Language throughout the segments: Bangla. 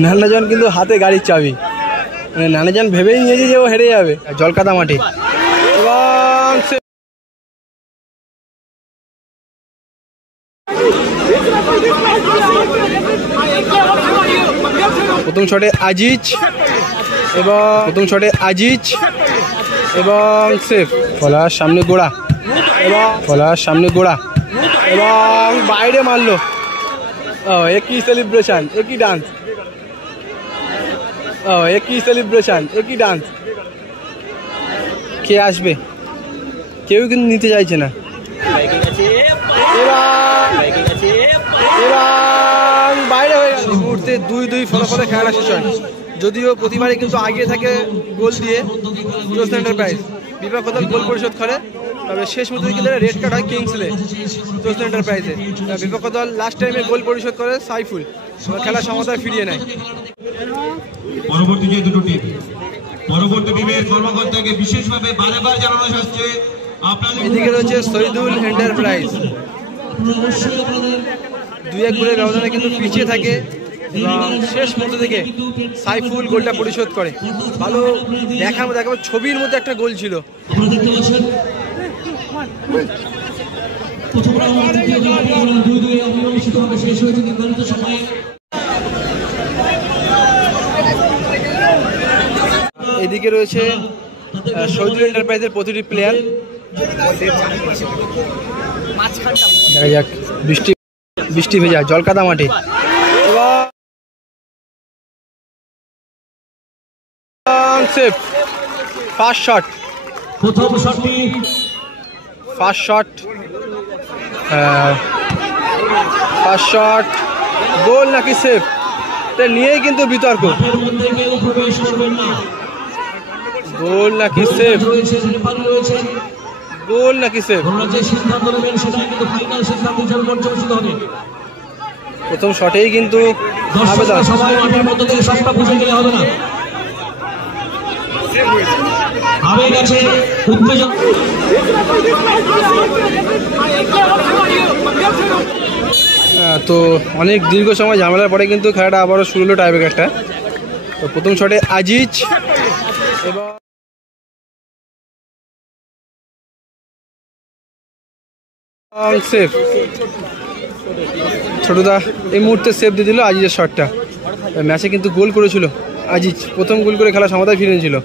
নানাজন কিন্তু হাতে গাড়ির চাবি, মানে নানাজন ভেবেই নিয়েছে যে ও হেরে যাবে। জলকাদা মাটি এবং প্রথম শটে আজিজ এবং সেফ। পলাশ সামনে গোড়া এবং বাইরে মারলো। একই সেলিব্রেশন, একই ডান্স। কে আসবে? কেউ কিন্তু নিতে চাইছে না। বাইরে হয়ে গেল। মুহূর্তে 2-2 ফলাফলে খেলা শেষ হয়। যদিও প্রতিবারই কিন্তু আগে থাকে গোল দিয়ে জোসনা এন্টারপ্রাইজ, বিভাগ গোল পরিশোধ করে, তবে শেষ মুহূর্তে কিন্তু রেড কার্ড হয় কিংসলে জোসনা এন্টারপ্রাইজে। বিপক্ষ দল লাস্ট টাইমে গোল পরিশোধ করে সাইফুল, খেলা সমতায় ফিরিয়ে নেয়। পরবর্তী যে দুটো টিম, পরবর্তী টিমের কর্মকর্তাকে বিশেষভাবে বারবার জানানো হচ্ছে আপনাদের। এদিকে রয়েছে শহীদুল এন্টারপ্রাইজ, 2-1 গোলের ব্যবধানে কিন্তু পিছিয়ে থাকে এবং শেষ মুহূর্ত থেকে সাইফুল গোলটা পরিশোধ করে। ভালো দেখার মধ্যে একেবারে ছবির মধ্যে একটা গোল ছিল। এদিকে রয়েছে শহীদুল এন্টারপ্রাইজের প্রতিটি প্লেয়ার। দেখা যাক, বৃষ্টি ভেজা জলকাদা মাটি এবং সেফ। ফার্স্ট শট গোল নাকি সেফ, এটা নিয়েই কিন্তু বিতর্ক। গোল নাকি সেফ, প্রথম শটেই কিন্তু আবেদন। তো অনেক দীর্ঘ সময় ঝামেলার পরে কিন্তু খেলাটা আবারও শুরু হলো টাইব্রেকারটা। তো প্রথম শটে আজিজ এবং সেফ। ছোটদা এই মুহূর্তে সেফ দিয়ে দিল আজিজের শটটা। ম্যাচে কিন্তু গোল করেছিল আজিজ, প্রথম গোল করে খেলা সমতায় ফিরে নিয়েছিল।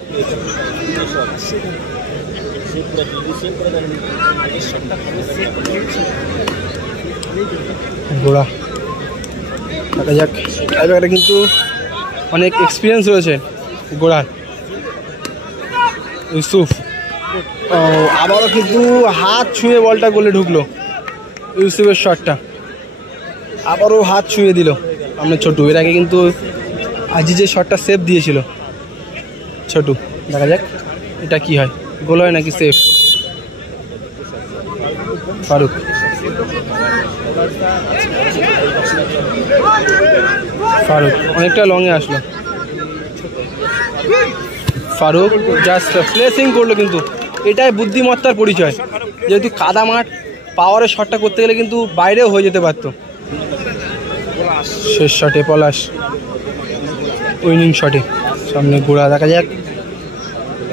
গোড়া দেখা যাক, টাইব্রেকারটা কিন্তু অনেক এক্সপিরিয়েন্স রয়েছে গোড়ার। ইউসুফ আবারও কিন্তু হাত ছুঁয়ে বলটা গোলে ঢুকলো। ইউসুফের শটটা আবারও হাত ছুঁয়ে দিল আমরা ছোটু। এর আগে কিন্তু আজিজের শটটা সেফ দিয়েছিল ছোটু। দেখা যাক এটা কি হয়, গোল হয় নাকি সেফ। ফারুক অনেকটা লংয়ে আসলো। ফারুক জাস্ট প্লেসিং করলো, কিন্তু এটাই বুদ্ধিমত্তার পরিচয়। যেহেতু কাদা মাঠ, পাওয়ারের শটটা করতে গেলে কিন্তু বাইরেও হয়ে যেতে পারতো। শেষ শটে পলাশ উইনিং শটে সামনে গোড়া। দেখা যাক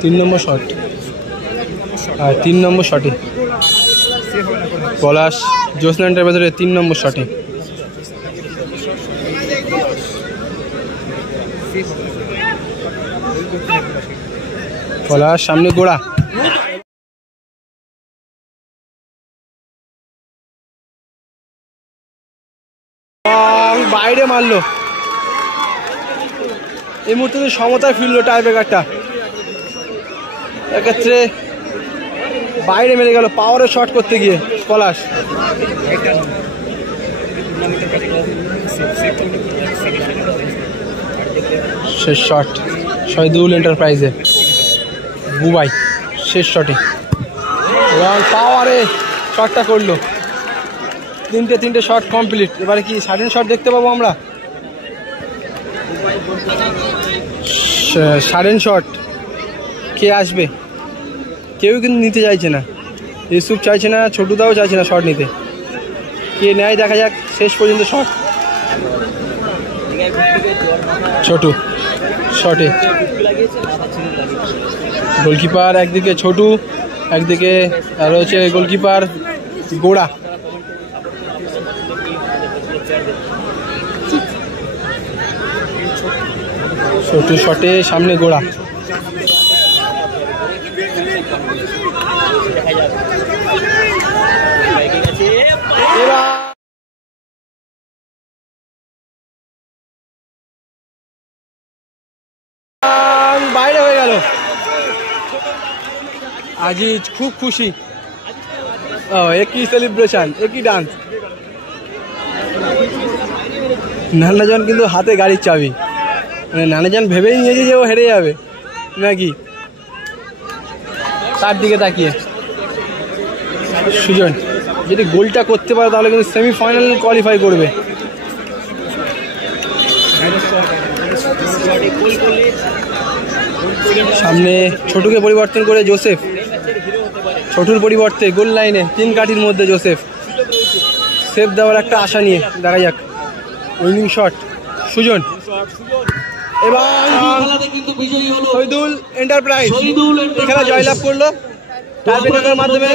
3 নম্বর শট, আর 3 নম্বর শটে পলাশ জোসনা এন্টারপ্রাইজের 3 নম্বর শটে। পলাশ সামনে গোড়া বাইরে মারলো। এই মুহূর্তে সমতায় ফিরলো টাইব্রেকারটা। এক্ষেত্রে বাইরে মেরে গেল পাওয়ারে শট করতে গিয়ে পলাশ। শেষ শট শহীদুল এন্টারপ্রাইজে বুবাই, শেষ শটে এবং পাওয়ারে শটটা করলো। 3টে শট কমপ্লিট। এবারে কি সাডেন শট দেখতে পাবো আমরা? সাডেন শট কে আসবে? কেউ কিন্তু নিতে চাইছে না। ইউসুফ চাইছে না, ছোটুদাও চাইছে না শট নিতে। কে নেয় দেখা যাক শেষ পর্যন্ত শট। ছোটু শটে, গোলকিপার একদিকে ছোটু, একদিকে রয়েছে গোলকিপার গোড়া। ছোটু শটে, সামনে গোড়া। বাইরে হয়ে গেল। আজিজ খুব খুশি, একই সেলিব্রেশন, একই ডান্স। নানাজন কিন্তু হাতে গাড়ির চাবি, মানে নানাজন ভেবেই নিয়েছে যে ও হেরে যাবে নাকি। তার দিকে তাকিয়ে সুজন যদি গোলটা করতে পারে তাহলে কিন্তু সেমিফাইনাল কোয়ালিফাই করবে। সামনে ছোটুকে পরিবর্তন করে জোসেফ, ছোটুর পরিবর্তে গোল লাইনে 3 কাঠির মধ্যে জোসেফ সেভ দেওয়ার একটা আশা নিয়ে, দেখা যাক। উইনিং শট সুজন, এবং শহীদুল এন্টারপ্রাইজ খেলা জয়লাভ করলো টাইব্রেকারের মাধ্যমে।